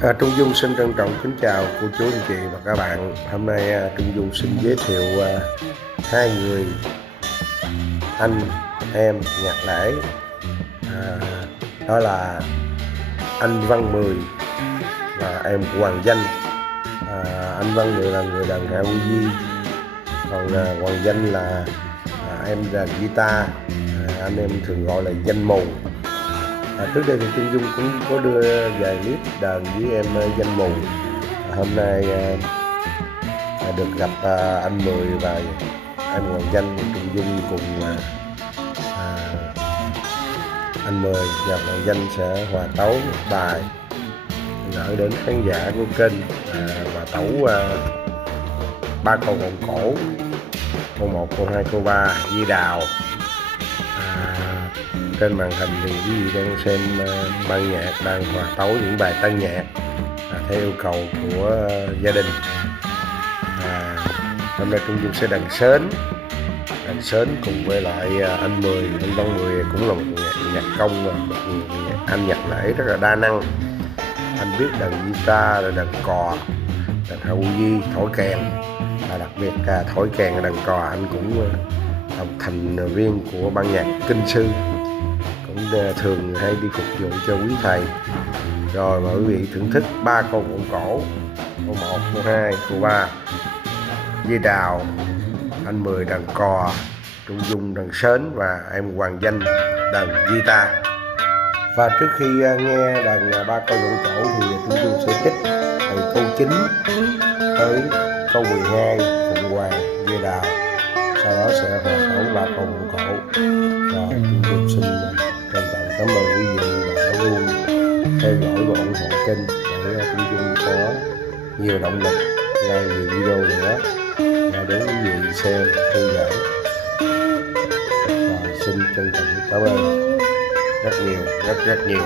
Trung Dung xin trân trọng kính chào cô chú anh chị và các bạn. Hôm nay Trung Dung xin giới thiệu hai người anh em nhạc lễ. Đó là anh Văn Mười và em Hoàng Danh. Anh Văn Mười là người đàn Hạ Uy, còn Hoàng Danh là em đàn guitar, anh em thường gọi là Danh Mù. Trước đây thì Trung Dung cũng có đưa vài clip đàn với em Danh Mù. Hôm nay được gặp anh Mười và em Hoàng Danh, Trung Dung cùng anh Mười và Hoàng Danh sẽ hòa tấu một bài gửi đến khán giả của kênh, và tấu ba câu vọng cổ, câu 1, câu 2, câu 3 Di Đào. Trên màn hình thì quý vị đang xem ban nhạc đang hòa tấu những bài tân nhạc theo yêu cầu của gia đình. Hôm nay Trung Dung sẽ đàn sến cùng với lại anh Mười. Anh Văn Mười cũng là một nhạc công và một anh nhạc lễ rất là đa năng. Anh biết đàn guitar, đàn cò, đàn Hạ Uy, thổi kèn, đặc biệt thổi kèn, đàn cò. Anh cũng là thành viên của ban nhạc Kinh Sư, cũng thường hay đi phục vụ cho quý thầy. Rồi mời quý vị thưởng thức ba câu vọng cổ, câu 1, câu 2, câu 3 Di Đào, anh Mười đàn cò, Trung Dung đàn sến và em Hoàng Danh đàn guitar. Và trước khi nghe đàn ba câu vọng cổ thì Trung Dung sẽ trích từ câu 9 tới câu 12 Phụng Hoàng Di Đào, sau đó sẽ hòa tấu ba câu vọng cổ. Và Trung Dung xin trân trọng cảm ơn quý vị đã luôn theo dõi và ủng hộ kênh để Trung Dung có nhiều động lực ra nhiều video nữa để quý vị xem theo dõi. Và xin trân trọng cảm ơn rất nhiều.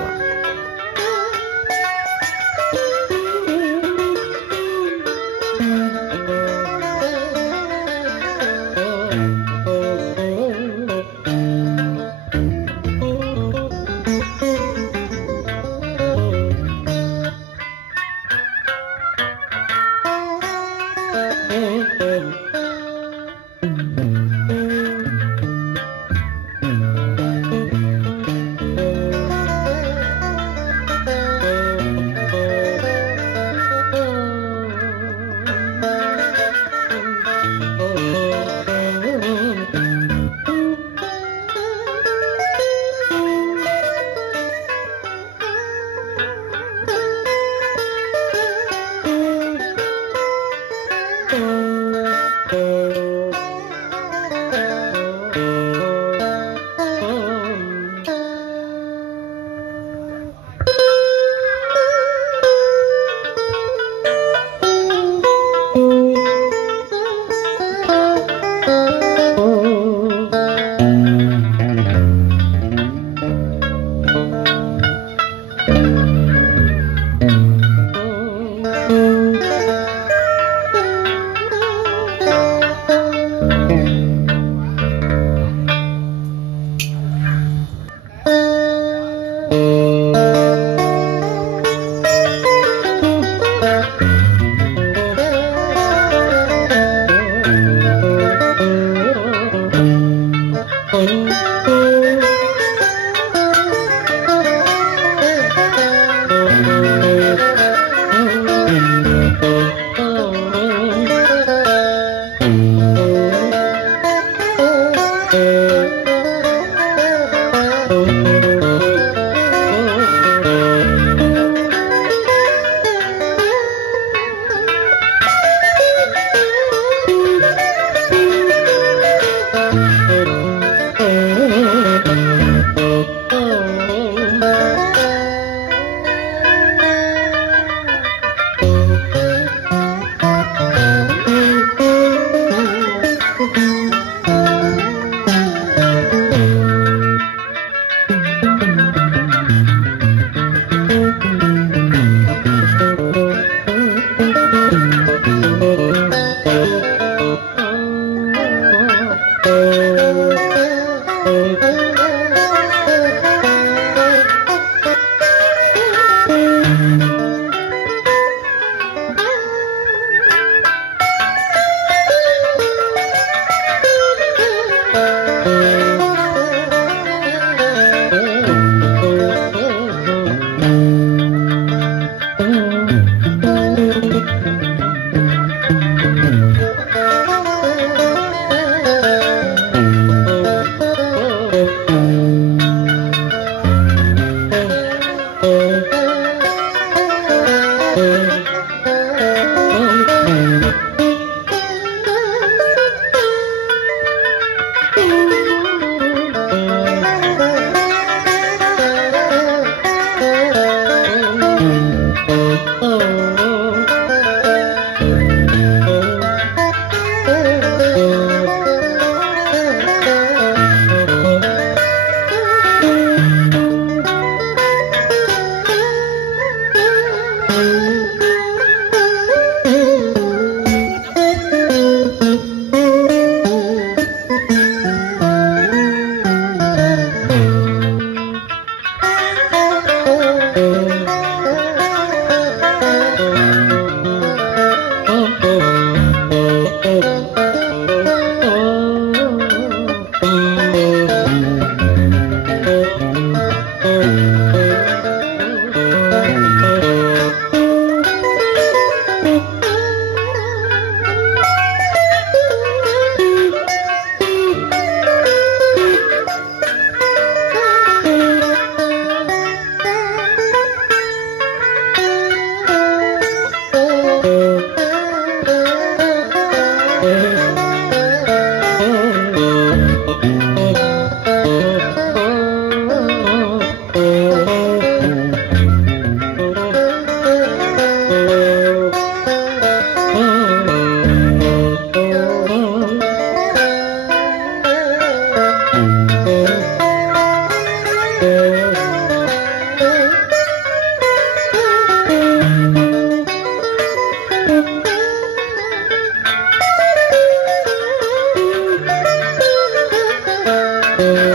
chơi.